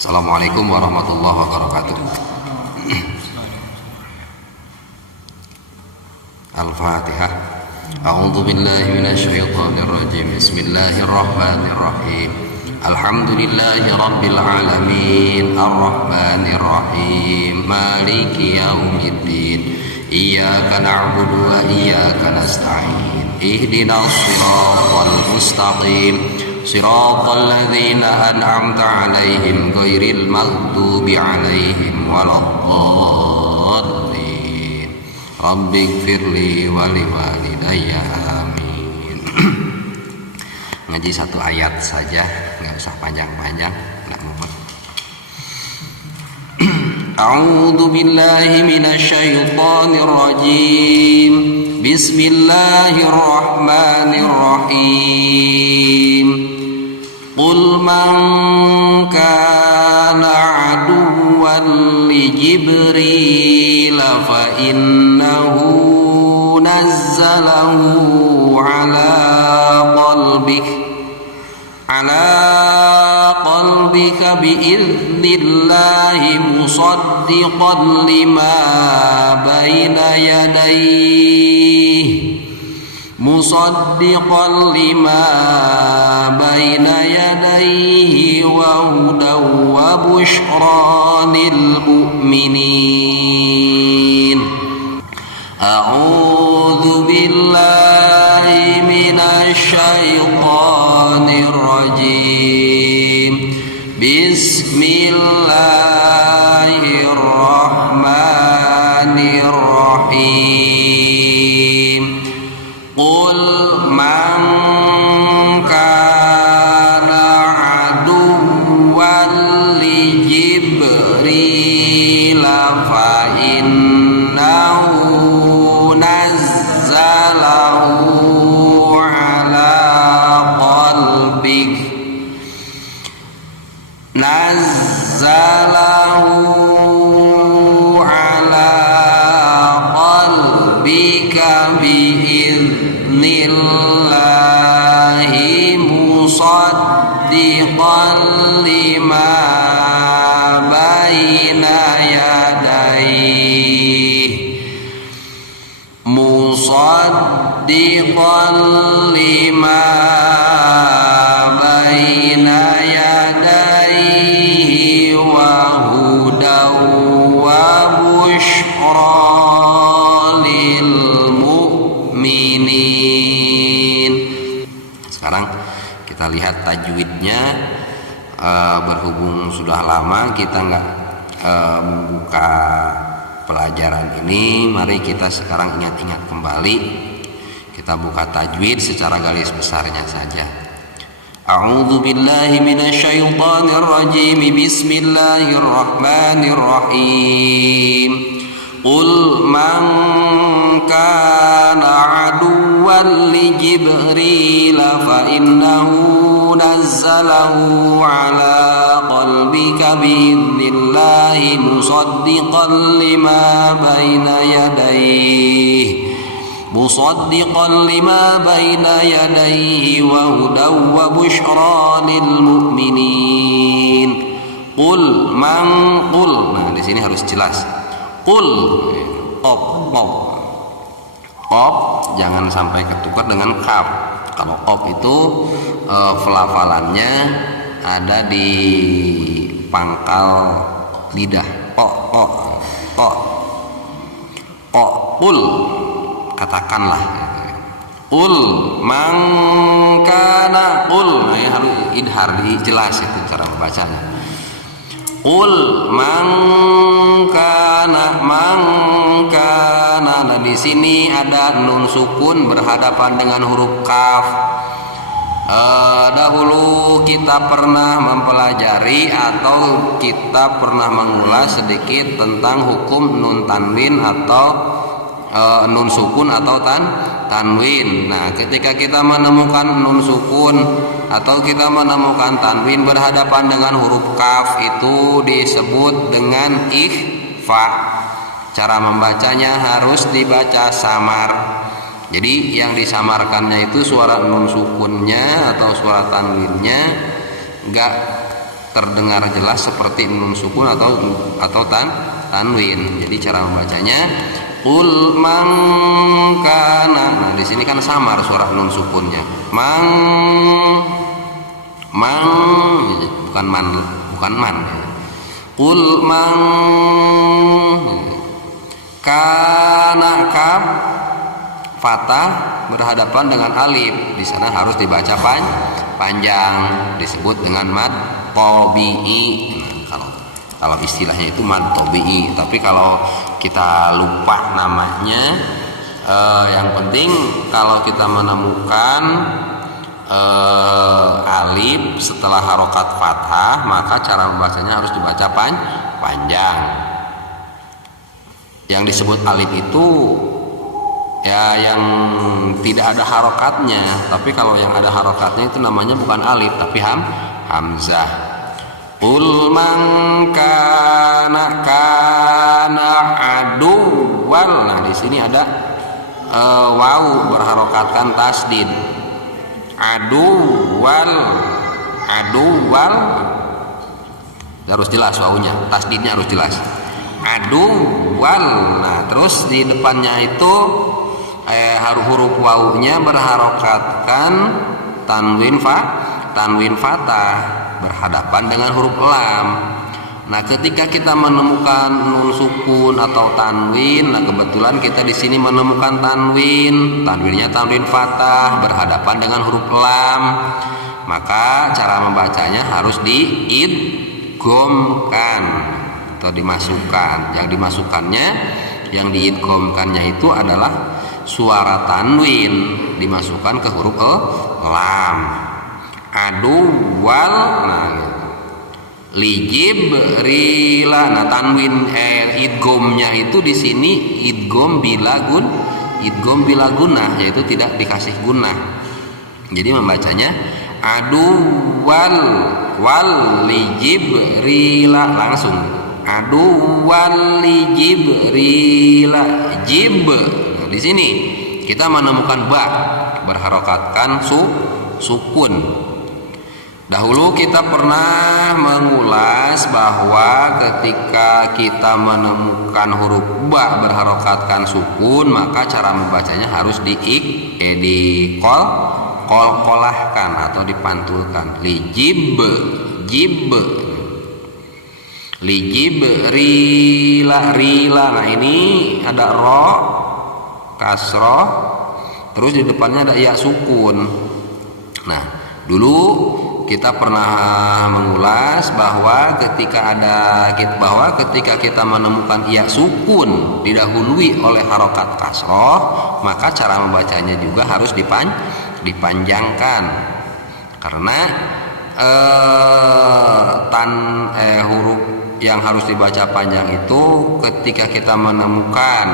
Assalamualaikum warahmatullahi wabarakatuh. Al-Fatihah. A'udzu billahi minasyaitonir rajim. Bismillahirrahmanirrahim. Alhamdulillahi rabbil alamin. Arrahmanir rahim. Maliki yaumiddin. Iyyaka na'budu wa iyyaka nasta'in. Ihdinas shiratal mustaqim. Shiratal ladzina an'amta 'alaihim ghairil maghdubi 'alaihim waladdallin. Rabbighfirli wa liwalidayya amin. Ngaji satu ayat saja, nggak usah panjang-panjang, nggak mumet. A'udzu billahi minasyaitonir rajim. Bismillahirrahmanirrahim. Qul man kana 'aduwwan li Jibril fa innahu nazzalahu ala qalbika bi'idhnillahi musaddiqan lima baina yadayhi wa hudaw wa bushra lil mu'minin. A'udzu billahi minasy syaithanir rajim. Bismillahirrahmanirrahim. Qul man kana 'aduwwan li Jibril fa innahu nazzalahu ala qalbika bi'idhnillahi musaddiqan lima baina yadayhi wa hudaw wa bushra lil mu'minin. Sekarang kita lihat tajwidnya. Berhubung sudah lama kita nggak membuka pelajaran ini, mari kita sekarang ingat-ingat kembali. Kita buka tajwid secara garis besarnya saja. A'udzu billahi minasyaitonir rajim. Bismillahirrahmanirrahim. Qul man kana 'aduwwan li Jibril fa innahu nazzalahu ala qalbika bi'idhnillahi musaddiqan lima baina yadayhi wa hudaw wa bushra lil mu'minin. Qul. Nah, di sini harus jelas. Qul. Qaf jangan sampai ketukar dengan kaf. Kalau qaf itu pelafalannya ada di pangkal lidah. Qul, katakanlah. Qul man kana. Qul, nah, harus idhar, jelas itu cara membacanya. Qul man kana. Nah, di sini ada nun sukun berhadapan dengan huruf kaf. Dahulu kita pernah mempelajari atau kita pernah mengulas sedikit tentang hukum nun tanwin atau nun sukun atau tanwin. Nah, ketika kita menemukan nun sukun atau kita menemukan tanwin berhadapan dengan huruf kaf, itu disebut dengan ikhfa. Cara membacanya harus dibaca samar. Jadi yang disamarkannya itu suara nun sukunnya atau suara tanwinnya, enggak terdengar jelas seperti nun sukun atau tanwin. Jadi cara membacanya qul mangkana. Nah, di sini kan samar suara nun sukunnya. Mang bukan man. Qul kana kaf fathah berhadapan dengan alif. Di sana harus dibaca panjang, disebut dengan mad tabi'i. Nah, kalau istilahnya itu mad tabi'i, tapi kalau kita lupa namanya, yang penting kalau kita menemukan alif setelah harokat fathah, maka cara membacanya harus dibaca panjang. Yang disebut alif itu ya yang tidak ada harokatnya, tapi kalau yang ada harokatnya itu namanya bukan alif tapi hamzah. Qul man kana aduwal. Nah, di sini ada waw berharokatkan tasdid. Aduwal harus jelas wawunya, tasdidnya harus jelas. Aduwal. Nah, terus di depannya itu huruf wawunya berharokatkan tanwin fathah berhadapan dengan huruf lam. Nah, ketika kita menemukan nun sukun atau tanwin, nah kebetulan kita di sini menemukan tanwinnya tanwin fathah berhadapan dengan huruf lam, maka cara membacanya harus diidghamkan atau dimasukkan. Yang diidghamkannya itu adalah suara tanwin dimasukkan ke huruf lam. Aduwal. Nah, lijibrila. Nah, tanwin idghamnya itu di sini idgham bila gunnah, yaitu tidak dikasih gunnah. Jadi membacanya aduwal wal lijibrila langsung. Aduwal lijibrila jib. Nah, di sini kita menemukan ba berharokatkan sukun. Dahulu kita pernah mengulas bahwa ketika kita menemukan huruf ba berharokatkan sukun, maka cara membacanya harus dikolkolahkan atau dipantulkan. Lijib rila. Nah, ini ada ro kasroh, terus di depannya ada ya sukun. Nah, dulu kita pernah mengulas bahwa ketika kita menemukan ya sukun didahului oleh harokat kasroh, maka cara membacanya juga harus dipanjangkan, karena huruf yang harus dibaca panjang itu ketika kita menemukan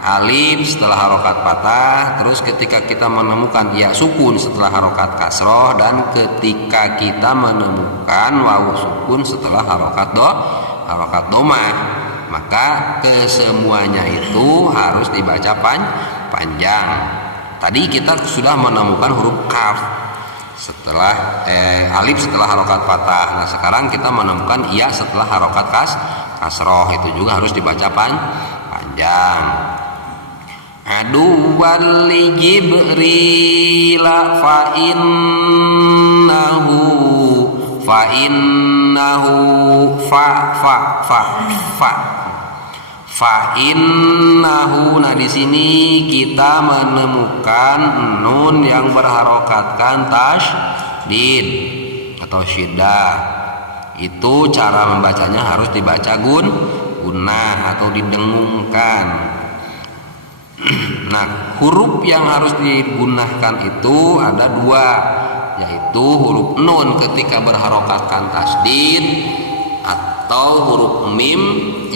alif setelah harokat patah, terus ketika kita menemukan ya sukun setelah harokat kasroh, dan ketika kita menemukan wawu sukun setelah harokat domah, maka kesemuanya itu harus dibaca panjang. Tadi kita sudah menemukan huruf kaf setelah alif setelah harokat patah. Nah, sekarang kita menemukan ya setelah harokat kasroh, itu juga harus dibaca panjang. Aduwal li Jibrila fa innahu. Nah, di sini kita menemukan nun yang berharokatkan tasydid atau syiddah. Itu cara membacanya harus dibaca gunnah atau didengungkan. Nah, huruf yang harus digunakan itu ada dua, yaitu huruf nun ketika berharokatkan tasydid atau huruf mim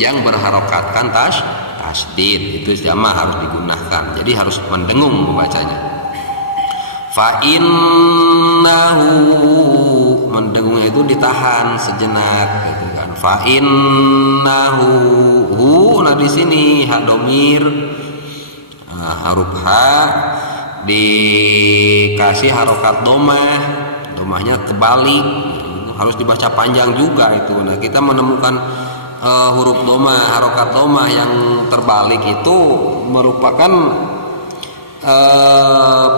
yang berharokatkan tasydid. Itu sama harus digunakan, jadi harus mendengung membacanya. Fa innahu, mendengungnya itu ditahan sejenak gitu kan. Fa innahu, nah di sini ha domir, huruf H dikasih harokat domahnya kebalik, harus dibaca panjang juga itu. Nah, kita menemukan huruf doma, harokat doma yang terbalik itu merupakan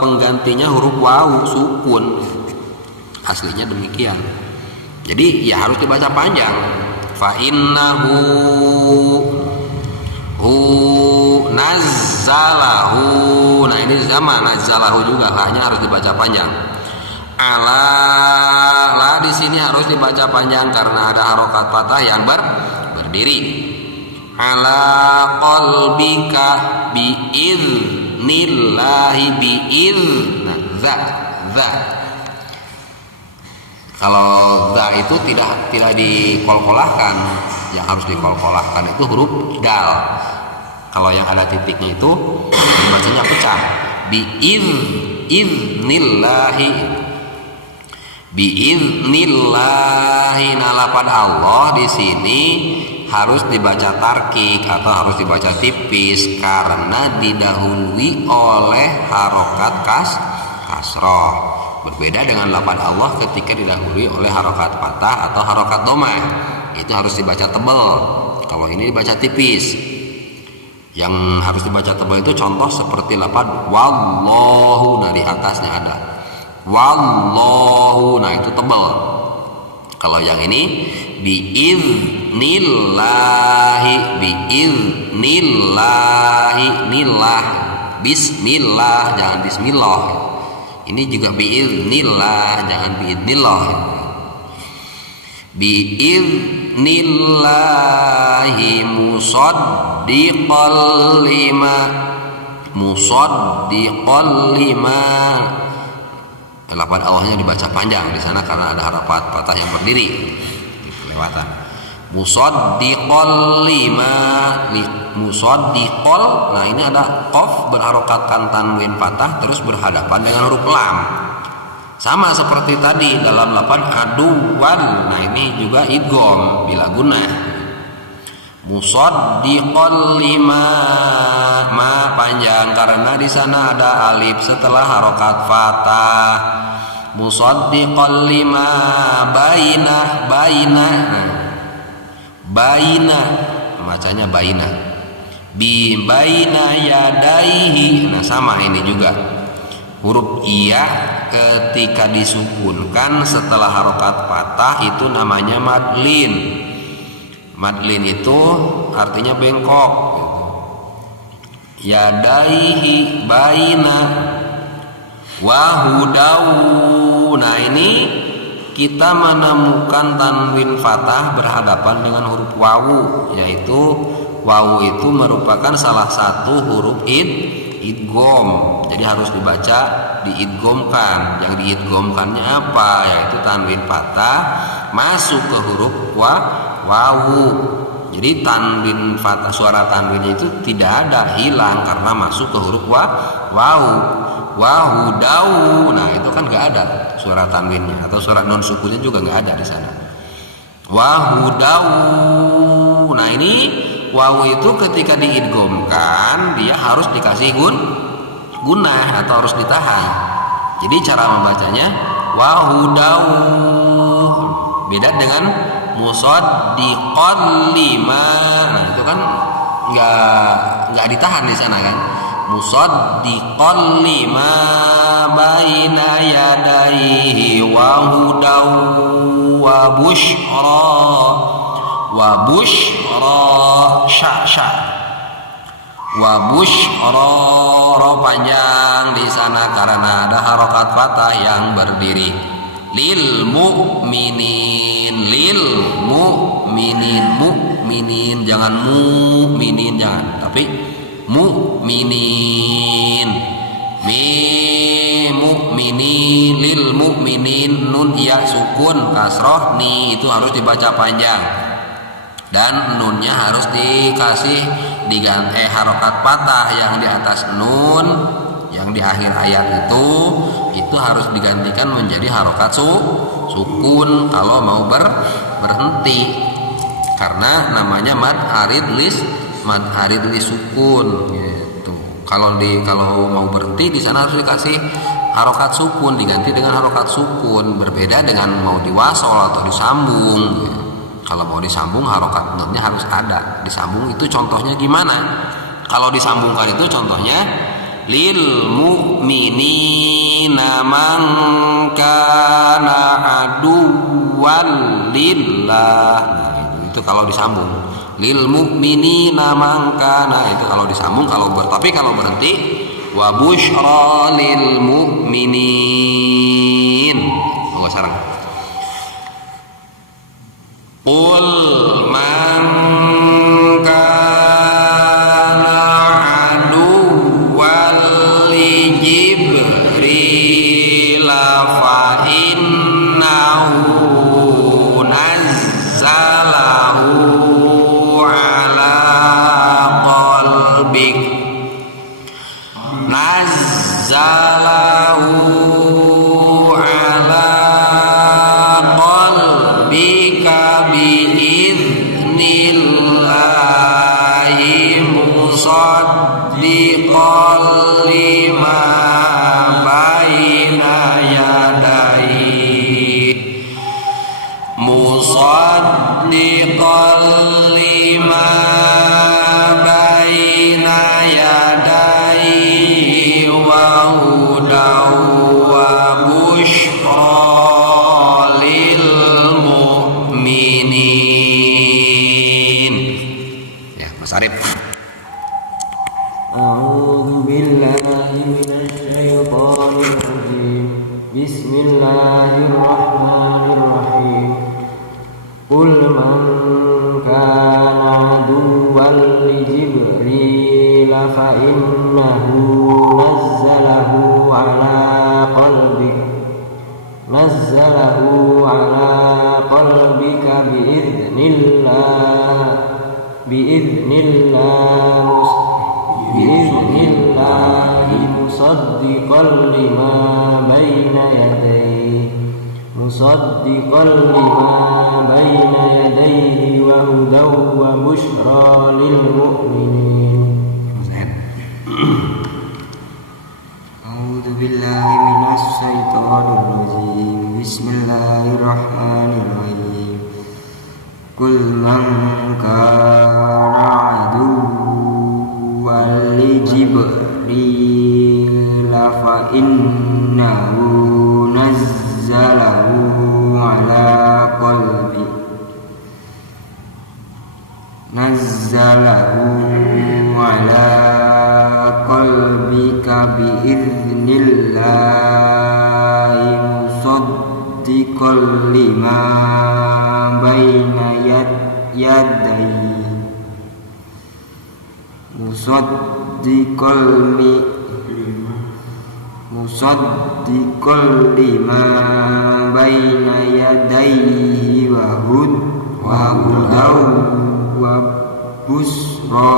penggantinya huruf wawu sukun. Aslinya demikian. Jadi ya harus dibaca panjang. Fa innahu nazzalahu. Nah, ini sama nazzalahu juga, hanya harus dibaca panjang. La di sini harus dibaca panjang karena ada harokat patah yang berdiri. Ala qalbika bi'idnillahi nah, za. Kalau za itu tidak dikolkolahkan, yang harus dikolkolahkan itu huruf dal. Kalau yang ada titiknya itu bacanya pecah. Bi'idnillahi. Nah, lafaz Allah di sini harus dibaca tarkik atau harus dibaca tipis karena didahului oleh harokat kasroh. Berbeda dengan lafaz Allah ketika didahului oleh harokat patah atau harokat domah, itu harus dibaca tebal. Kalau ini dibaca tipis. Yang harus dibaca tebal itu contoh seperti lafaz wallahu, dari atasnya ada wallahu, nah itu tebal. Kalau yang ini bi'idnillahi, nilah, bismillah, jangan bismillah. Ini juga bi'idnillah, jangan bi'idnillah. Bi'idnillahi musaddiqal lima. Lafaz Allahnya dibaca panjang di sana karena ada harakat patah yang berdiri. Kelewatan. Musaddiqal lima, musaddiqal. Nah, ini ada qaf berharokatkan tanwin patah terus berhadapan dengan huruf lam. Sama seperti tadi dalam lafaz aduwan. Nah, ini juga idgham bila gunnah. Musaddiqal lima, ma panjang karena di sana ada alif setelah harokat fatah. Musaddiqal lima, baina, bacanya baina. Bi baina yadaihi. Nah, sama ini juga. Huruf iya ketika disukunkan setelah harokat patah itu namanya madlin. Madlin itu artinya bengkok. Yadaihi baina wahudau. Nah, ini kita menemukan tanwin fathah berhadapan dengan huruf wawu, yaitu wawu itu merupakan salah satu huruf idgham. Jadi harus dibaca diidghamkan. Yang diidghamkannya apa? Yaitu tanwin fathah masuk ke huruf wawu. Jadi tanwin fathah, suara tanwinnya itu tidak ada, hilang karena masuk ke huruf wawu. Wahudau. Nah, itu kan nggak ada suara tanwinnya atau suara non sukunnya juga nggak ada di sana. Wahudau. Nah, ini wawu itu ketika diidghamkan dia harus dikasih gunnah atau harus ditahan. Jadi cara membacanya wahudau. Beda dengan musaddiqal lima. Nah, itu kan nggak ditahan di sana kan. Musaddiqal lima baina yadaihi wa hudaw wa busyra sya wa busyra ro panjang di sana karena ada harokat fathah yang berdiri. Lil mu'minin jangan mu'minin, jangan, tapi mu'minin. Mu'minin, lil mu'minin, nun ya sukun kasroh ni itu harus dibaca panjang dan nunnya harus dikasih diganti harokat patah yang di atas nun yang di akhir ayat itu harus digantikan menjadi harokat sukun kalau mau berhenti, karena namanya mad arid lis sukun gitu. Kalau mau berhenti di sana harus dikasih harokat sukun diganti dengan harokat sukun, berbeda dengan mau diwasol atau disambung. Kalau mau disambung harokat nunnya harus ada. Disambung itu contohnya gimana? Kalau disambungkan itu contohnya lil mu'minina man kana aduwwan lillah. Nah, itu kalau disambung. Lil mu'minina man kana, itu kalau disambung. Tapi kalau berhenti wa busyra lil mu'minin. Monggo sareng. Qul man kana aduwwan li Jibril fa innahu nazzalahu ala qalbik biiznillahi musaddiqan lima baina yadayhi wa hudaw wa busyra lil mu'minin. Ya, Mas Arif. A'udzu billahi minasy syaithanir rajim. Bismillahirrahmanirrahim. Qul man kana aduwwan li Jibril fa innahu nazzalahu ala qalbika biiznillahi musaddiqan lima bayna yadayhi wa hudaw wa busyra lil mu'minin. A'udzu billahi minasy syaithanir rajim. Bismillahirrahmanirrahim. Qul man kana aduwwan li Jibril fa innahu nazzalahu ala qalbika biiznillahi musaddiqan lima baina yadayhi musaddiqan lima baina yadayhi wa hudaw wa busyra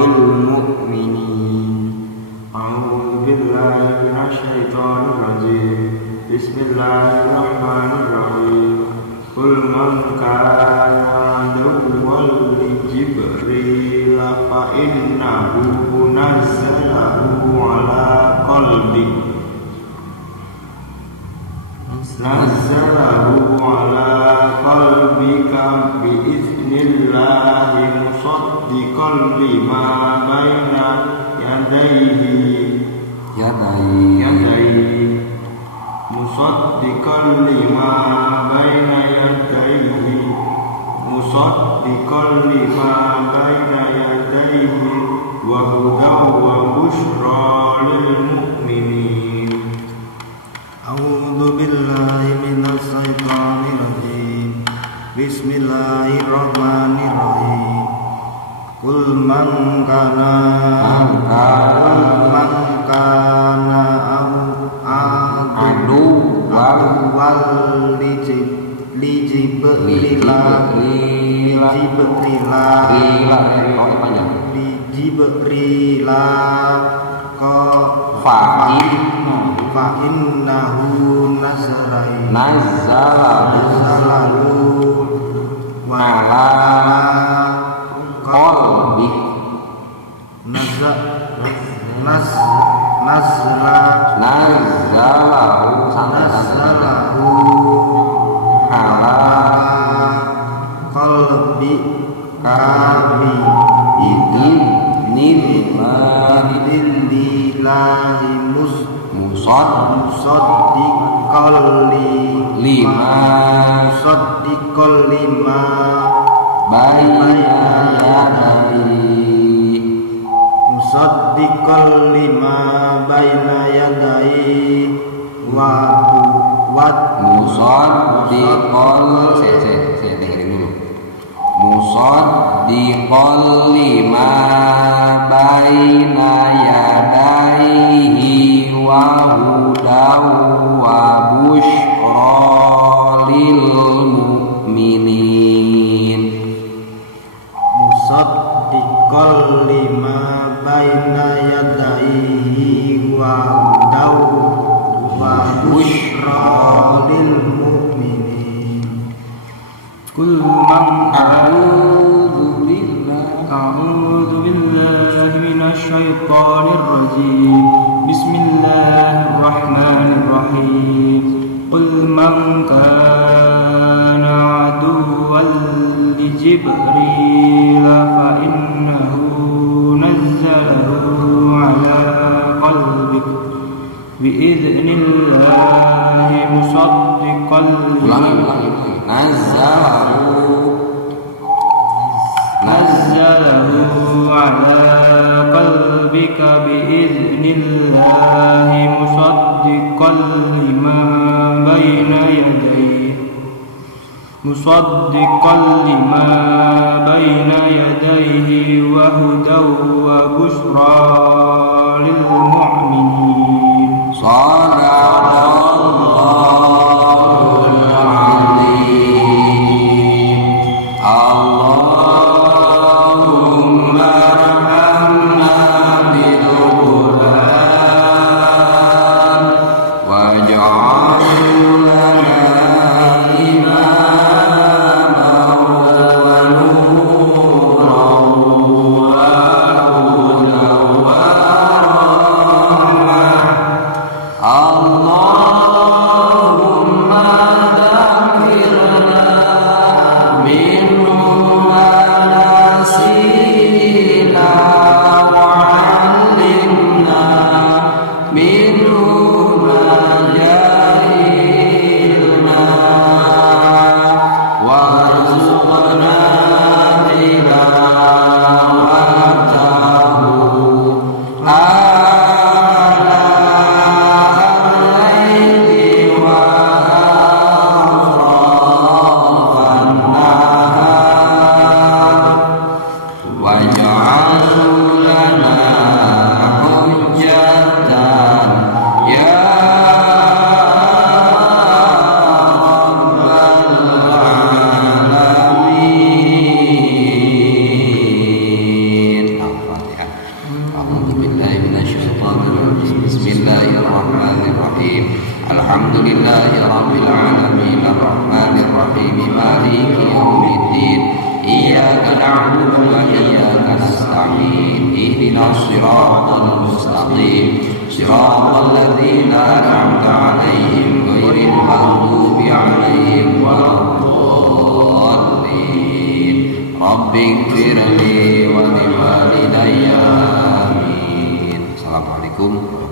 lil mu'minin. A'udzu billahi minasy syaithanir rajim. Bismillahirrahmanirrahim. Qul man kana aduwwan li Jibril fa innahu nazzalahu ala qalbika biiznillahi musaddiqan lima baina yadayhi musaddiqan lima baina yadayhi wa hudaw wa busyra lil mu'minin. A'udzu billahi minasy syaithanir rajim. Bismillahirrahmanirrahim. Qul man kana aduwwan li Jibril fa innahu nazzalahu ala qalbi nazzalahu musaddiqal lima baina yadayhi musaddiqal lima baina yadayhi wa musaddiqal saya dengerin dulu. Musaddiqal lima baina yadayhi wa hudaw wa busyra lil mu'minin. musaddiqal lima baina yadayhi wa hudaw wa busyra lil mu'minin. Kul man a'udzu billahi minasy syaithanir rajim. Bismillahirrahmanirrahim. Qul man kana aduwwan li Jibril fa innahu nazzalahu ala qalbik bi idznillah musaddiqan nazzalahu ala qalbika bi idznillah musaddiqan lima baina yadayhi wa hudaw wa busyra lil mu'minin. Shadaqallahul azim. Allahumma arhamna bil Qur'an waj'alhu lana imaman wa nuran wa hudan wa rahmah. Allahumma dakhirna minhu ma nasina wa 'allimna minhu ma jahilna warzuqna tilawatahu al-laili wa atrafan nahar waj'alhu lana hujjatan ya rabbal alamin. Al-Fatihah. A'udzu billahi minasy syaithanir rajim. Bismillahirrahmanirrahim. Alhamdulillahi rabbil alamin arrahmanir rahim maliki yaumiddin. Iyyaka na'budu wa iyyaka nasta'in. Ihdinas siratal mustaqim. Siratal ladzina an'amta 'alaihim ghairil maghdubi 'alaihim waladdallin. Rabbighfirli wa liwalidayya. Amin. Assalamualaikum